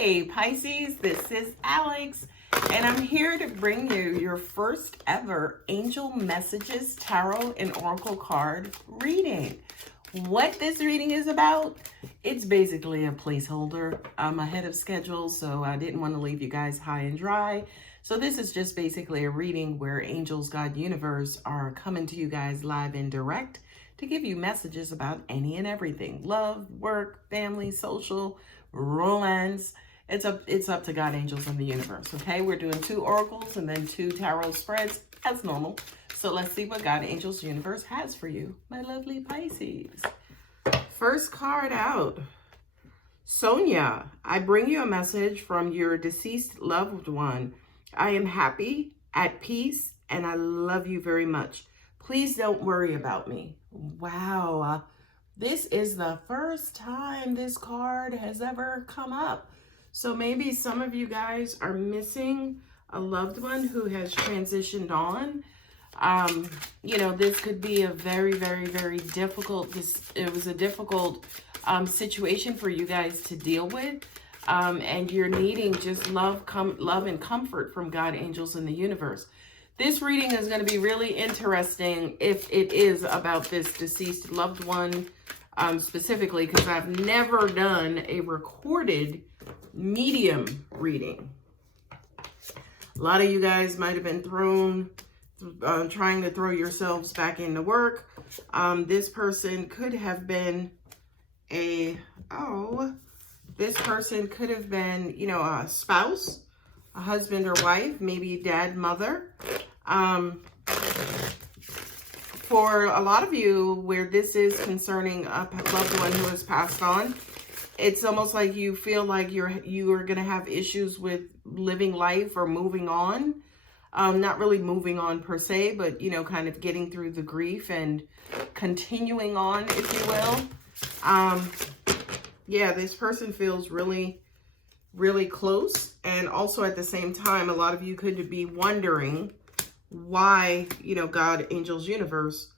Hey Pisces, this is Alex, and I'm here to bring you your first ever Angel Messages Tarot and Oracle card reading. What this reading is about, it's basically a placeholder. I'm ahead of schedule, so I didn't want to leave you guys high and dry. So this is just basically a reading where angels, God, universe are coming to you guys live and direct to give you messages about any and everything. Love, work, family, social, romance. It's up to God, angels, and the universe. Okay, we're doing 2 oracles and then 2 tarot spreads as normal. So let's see what God, angels, universe has for you, my lovely Pisces. First card out. Sonia, I bring you a message from your deceased loved one. I am happy, at peace, and I love you very much. Please don't worry about me. Wow. This is the first time this card has ever come up. So maybe some of you guys are missing a loved one who has transitioned on. This could be a very, very, very difficult, it was a difficult situation for you guys to deal with. And you're needing just love and comfort from God, angels, and the universe. This reading is going to be really interesting if it is about this deceased loved one specifically, because I've never done a recorded medium reading. A lot of you guys might have been trying to throw yourselves back into work. This person could have been a spouse, a husband or wife, maybe dad, mother. For a lot of you, where this is concerning a loved one who has passed on, it's almost like you feel like you are going to have issues with living life or moving on. Not really moving on per se, but, kind of getting through the grief and continuing on, if you will. Yeah, this person feels really, really close. And also at the same time, a lot of you could be wondering why, God, angels, universe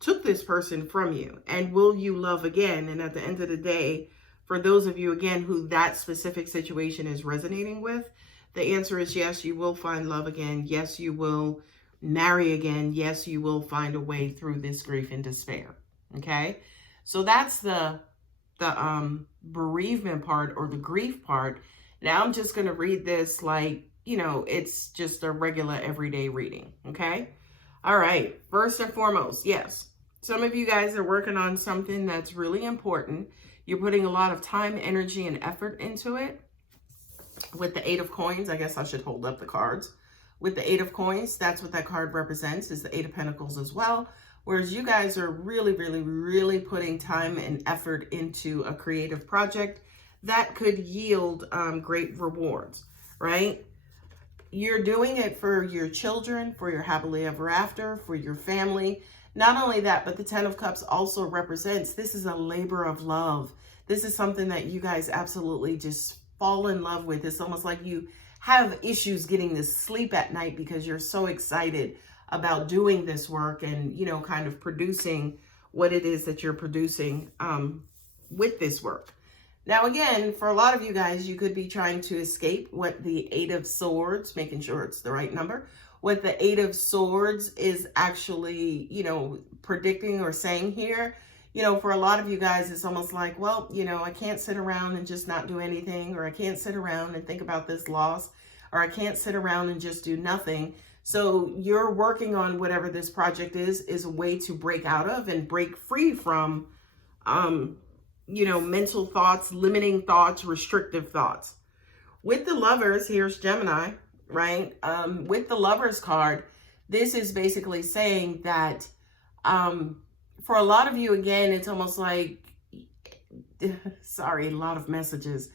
took this person from you. And will you love again? And at the end of the day, for those of you, again, who that specific situation is resonating with, the answer is yes, you will find love again. Yes, you will marry again. Yes, you will find a way through this grief and despair. Okay? So that's the bereavement part, or the grief part. Now I'm just going to read this like, it's just a regular everyday reading. Okay? All right. First and foremost, yes. Some of you guys are working on something that's really important. You're putting a lot of time, energy, and effort into it. With the 8 of coins, I guess I should hold up the cards. With the 8 of coins, that's what that card represents, is the 8 of pentacles as well. Whereas you guys are really, really, really putting time and effort into a creative project that could yield great rewards, right? You're doing it for your children, for your happily ever after, for your family. Not only that, but the 10 of Cups also represents, this is a labor of love. This is something that you guys absolutely just fall in love with. It's almost like you have issues getting to sleep at night because you're so excited about doing this work and, kind of producing what it is that you're producing with this work. Now, again, for a lot of you guys, you could be trying to escape what the 8 of Swords, making sure it's the right number, what the 8 of Swords is actually, predicting or saying here. For a lot of you guys, it's almost like, well, I can't sit around and just not do anything, or I can't sit around and think about this loss, or I can't sit around and just do nothing. So you're working on whatever this project is a way to break out of and break free from, mental thoughts, limiting thoughts, restrictive thoughts. With the Lovers, here's Gemini, right? With the Lovers card, this is basically saying that, for a lot of you, again, it's almost like, sorry, a lot of messages.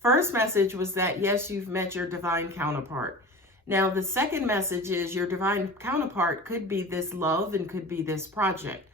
First message was that, yes, you've met your divine counterpart. Now, the second message is your divine counterpart could be this love and could be this project.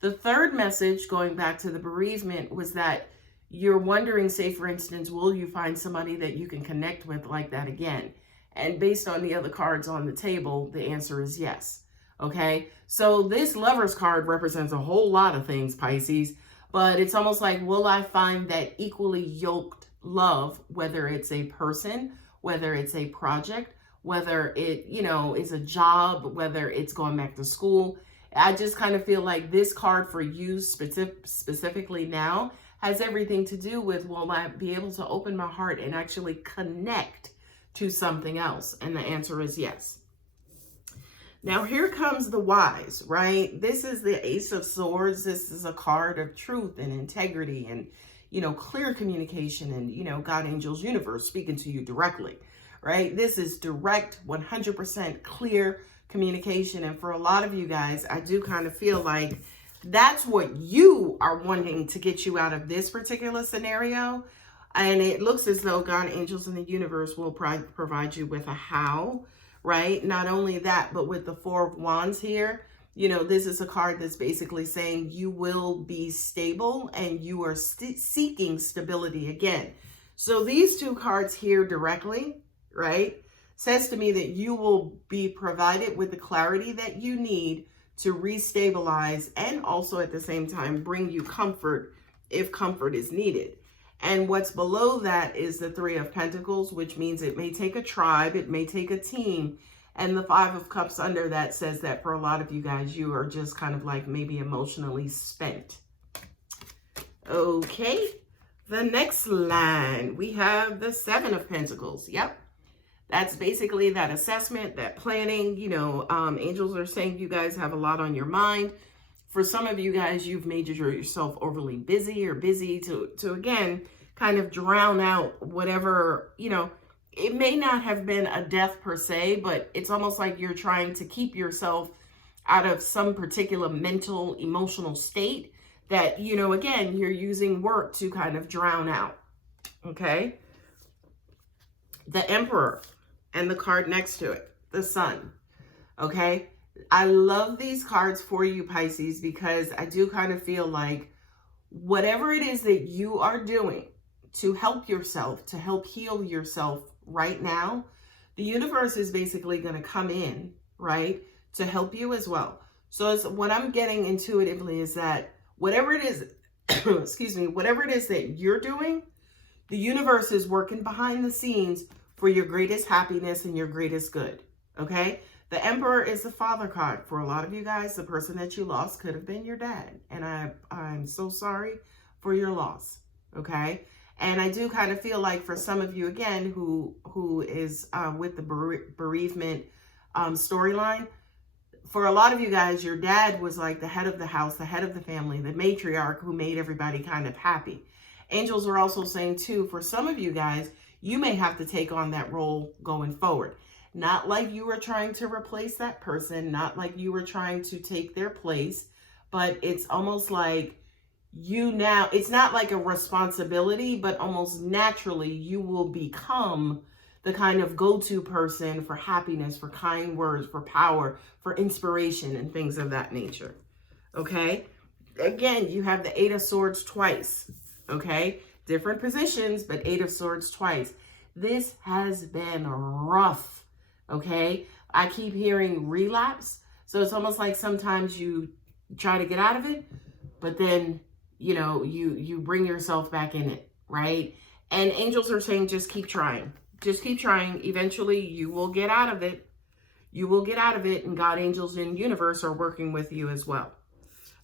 The third message, going back to the bereavement, was that you're wondering, say, for instance, will you find somebody that you can connect with like that again? And based on the other cards on the table, the answer is yes. Okay, so this Lovers card represents a whole lot of things, Pisces, but it's almost like, will I find that equally yoked love, whether it's a person, whether it's a project, whether it, is a job, whether it's going back to school. I just kind of feel like this card for you specifically now has everything to do with, will I be able to open my heart and actually connect to something else? And the answer is yes. Now here comes the wise, right? This is the Ace of Swords. This is a card of truth and integrity and, clear communication and, God, angels, universe speaking to you directly, right? This is direct, 100% clear communication. And for a lot of you guys, I do kind of feel like that's what you are wanting to get you out of this particular scenario. And it looks as though God, angels, and the universe will provide you with a how, right? Not only that, but with the Four of Wands here, this is a card that's basically saying you will be stable and you are seeking stability again. So these two cards here directly, right, says to me that you will be provided with the clarity that you need to restabilize and also at the same time bring you comfort if comfort is needed. And what's below that is the Three of Pentacles, which means it may take a tribe, it may take a team. And the Five of Cups under that says that for a lot of you guys, you are just kind of like maybe emotionally spent. Okay, the next line, we have the Seven of Pentacles. Yep. That's basically that assessment, that planning. Angels are saying you guys have a lot on your mind. For some of you guys, you've made yourself overly busy or busy to again, kind of drown out whatever, it may not have been a death per se, but it's almost like you're trying to keep yourself out of some particular mental, emotional state that, again, you're using work to kind of drown out. Okay. The Emperor and the card next to it, the Sun. Okay. I love these cards for you, Pisces, because I do kind of feel like whatever it is that you are doing to help yourself, to help heal yourself right now, the universe is basically going to come in, right, to help you as well. So it's, what I'm getting intuitively is that whatever it is, excuse me, whatever it is that you're doing, the universe is working behind the scenes for your greatest happiness and your greatest good. Okay. The Emperor is the father card. For a lot of you guys, the person that you lost could have been your dad. And I'm so sorry for your loss. Okay. And I do kind of feel like for some of you, again, who is with the bereavement storyline, for a lot of you guys, your dad was like the head of the house, the head of the family, the matriarch who made everybody kind of happy. Angels are also saying too, for some of you guys, you may have to take on that role going forward. Not like you were trying to replace that person, not like you were trying to take their place, but it's almost like you now, it's not like a responsibility, but almost naturally you will become the kind of go-to person for happiness, for kind words, for power, for inspiration and things of that nature. Okay. Again, you have the Eight of Swords twice. Okay. Different positions, but Eight of Swords twice. This has been rough. Okay. I keep hearing relapse. So it's almost like sometimes you try to get out of it, but then you bring yourself back in it, right? And angels are saying, just keep trying. Just keep trying. Eventually, you will get out of it. You will get out of it, and God, angels, and universe are working with you as well.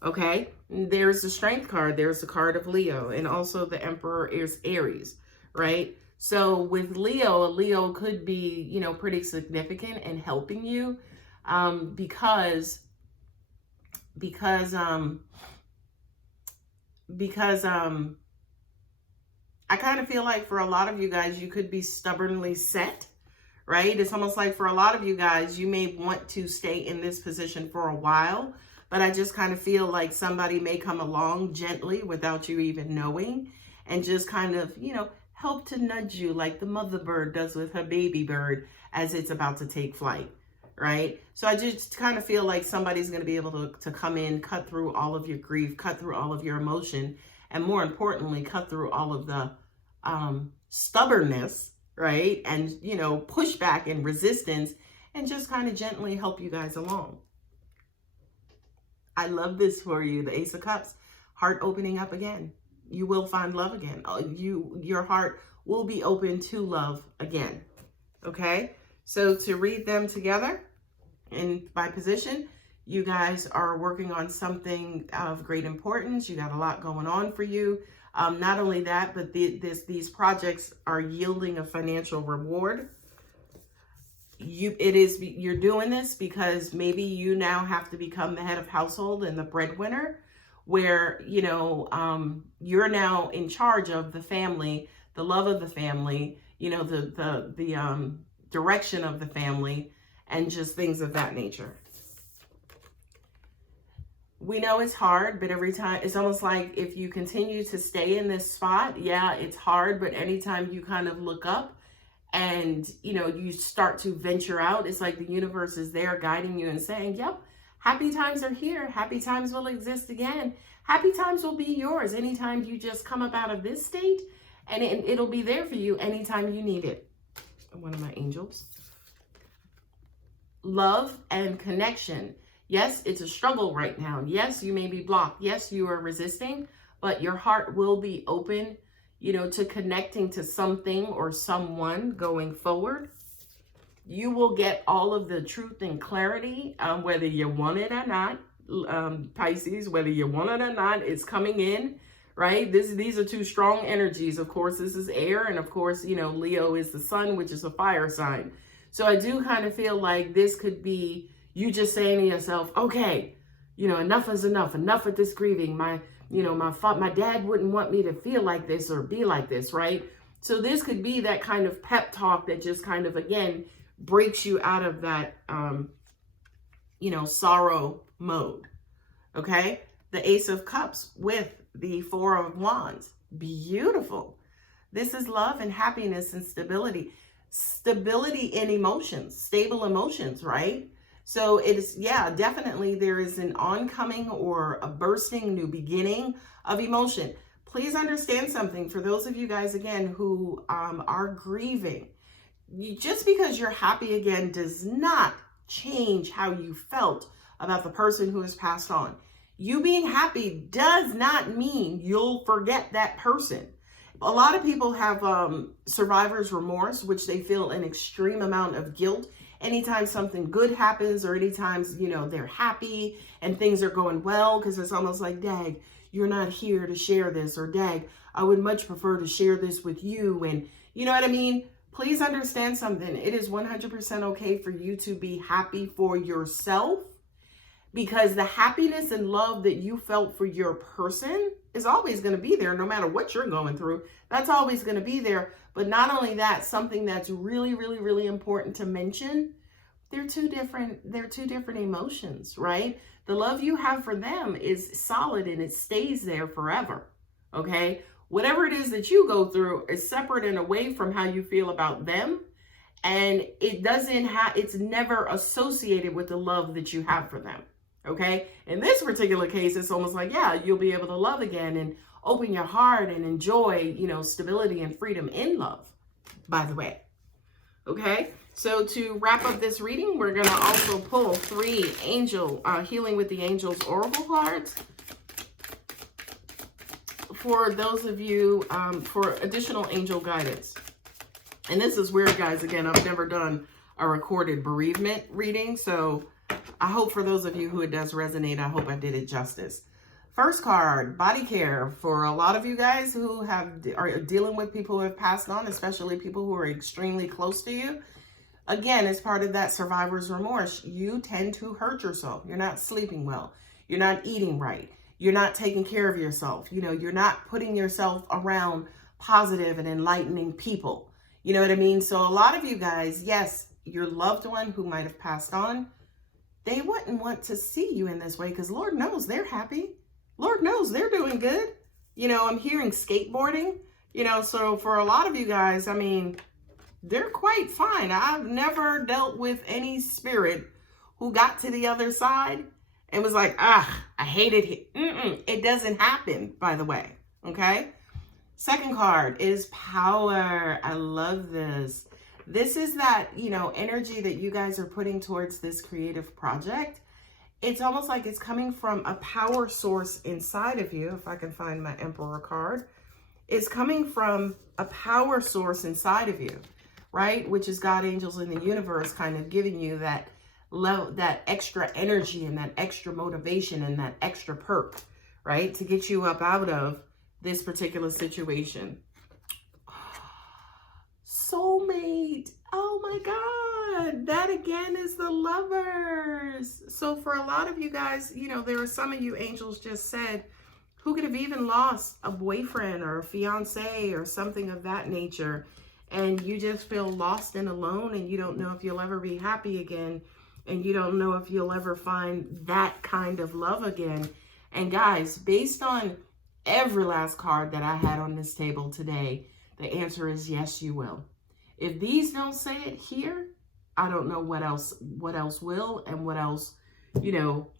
Okay? There's the Strength card. There's the card of Leo, and also the Emperor is Aries, right? So with Leo, a Leo could be, pretty significant in helping you because I kind of feel like for a lot of you guys, you could be stubbornly set, right? It's almost like for a lot of you guys, you may want to stay in this position for a while, but I just kind of feel like somebody may come along gently without you even knowing and just kind of, help to nudge you like the mother bird does with her baby bird as it's about to take flight, right? So I just kind of feel like somebody's going to be able to come in, cut through all of your grief, cut through all of your emotion, and more importantly, cut through all of the stubbornness, right? And, pushback and resistance, and just kind of gently help you guys along. I love this for you. The Ace of Cups, heart opening up again. You will find love again. Your heart will be open to love again. Okay, so to read them together and by position, you guys are working on something of great importance. You got a lot going on for you. Not only that, but these projects are yielding a financial reward. You're doing this because maybe you now have to become the head of household and the breadwinner, where you're now in charge of the family, the love of the family, the direction of the family, and just things of that nature. We know it's hard, but every time, it's almost like if you continue to stay in this spot, yeah, it's hard, but anytime you kind of look up and, you start to venture out, it's like the universe is there guiding you and saying, yep, happy times are here. Happy times will exist again. Happy times will be yours anytime you just come up out of this state, and it'll be there for you anytime you need it. One of my angels. Love and connection. Yes, it's a struggle right now. Yes, you may be blocked. Yes, you are resisting, but your heart will be open, to connecting to something or someone going forward. You will get all of the truth and clarity, whether you want it or not, Pisces, whether you want it or not, it's coming in, right? These are two strong energies. Of course, this is air, and of course, Leo is the sun, which is a fire sign. So I do kind of feel like this could be you just saying to yourself, okay, enough is enough. Enough with this grieving. My dad wouldn't want me to feel like this or be like this, right? So this could be that kind of pep talk that just kind of, again, breaks you out of that, sorrow mode, okay? The Ace of Cups with the Four of Wands. Beautiful. This is love and happiness and stability. Stability in emotions, stable emotions, right? So it is, yeah, definitely there is an oncoming or a bursting new beginning of emotion. Please understand something for those of you guys, again, who are grieving. Just because you're happy again does not change how you felt about the person who has passed on. You being happy does not mean you'll forget that person. A lot of people have survivor's remorse, which they feel an extreme amount of guilt anytime something good happens, or anytime, they're happy and things are going well, because it's almost like, dag, you're not here to share this, or dag, I would much prefer to share this with you. And you know what I mean? Please understand something. It is 100% okay for you to be happy for yourself, because the happiness and love that you felt for your person is always going to be there no matter what you're going through. That's always going to be there. But not only that, something that's really, really, really important to mention, they're two different emotions, right? The love you have for them is solid and it stays there forever, okay? Whatever it is that you go through is separate and away from how you feel about them. And it's never associated with the love that you have for them, okay? In this particular case, it's almost like, yeah, you'll be able to love again and open your heart and enjoy, stability and freedom in love, by the way. Okay, so to wrap up this reading, we're going to also pull 3 Healing with the Angels Oracle cards for those of you for additional angel guidance. And this is weird, guys. Again, I've never done a recorded bereavement reading, so I hope for those of you who it does resonate, I hope I did it justice. First card, body care. For a lot of you guys who are dealing with people who have passed on, especially people who are extremely close to you. Again, as part of that survivor's remorse, you tend to hurt yourself. You're not sleeping well. You're not eating right. You're not taking care of yourself. You're not putting yourself around positive and enlightening people. You know what I mean? So a lot of you guys, yes, your loved one who might have passed on, they wouldn't want to see you in this way, because Lord knows they're happy. Lord knows they're doing good. I'm hearing skateboarding, so for a lot of you guys, I mean, they're quite fine. I've never dealt with any spirit who got to the other side and was like, I hate it here. It doesn't happen, by the way. Okay. Second card is power. I love this. This is that, energy that you guys are putting towards this creative project. It's almost like it's coming from a power source inside of you. If I can find my Emperor card, is coming from a power source inside of you, right? Which is God, angels, in the universe kind of giving you that love, that extra energy and that extra motivation and that extra perk, right? To get you up out of this particular situation. Soulmate. Oh my God. That again is the Lovers. So for a lot of you guys, you know, there are some of you angels just said who could have even lost a boyfriend or a fiance or something of that nature. And you just feel lost and alone, and you don't know if you'll ever be happy again. And you don't know if you'll ever find that kind of love again. And guys, based on every last card that I had on this table today, the answer is yes, you will. If these don't say it here, I don't know what else will, and what else, you know,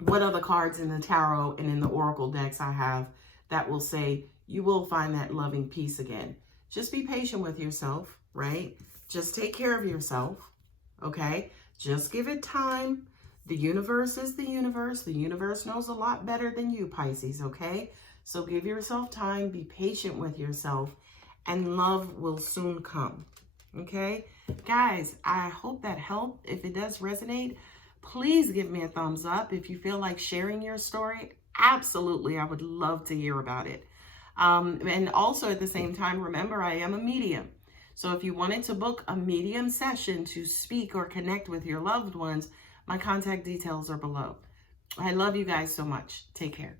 what other cards in the tarot and in the oracle decks I have that will say you will find that loving peace again. Just be patient with yourself, right? Just take care of yourself, okay? Just give it time. The universe is the universe. The universe knows a lot better than you, Pisces, okay? So give yourself time, be patient with yourself, and love will soon come, okay? Guys, I hope that helped. If it does resonate, please give me a thumbs up. If you feel like sharing your story, absolutely, I would love to hear about it. And also at the same time, remember, I am a medium. So if you wanted to book a medium session to speak or connect with your loved ones, my contact details are below. I love you guys so much. Take care.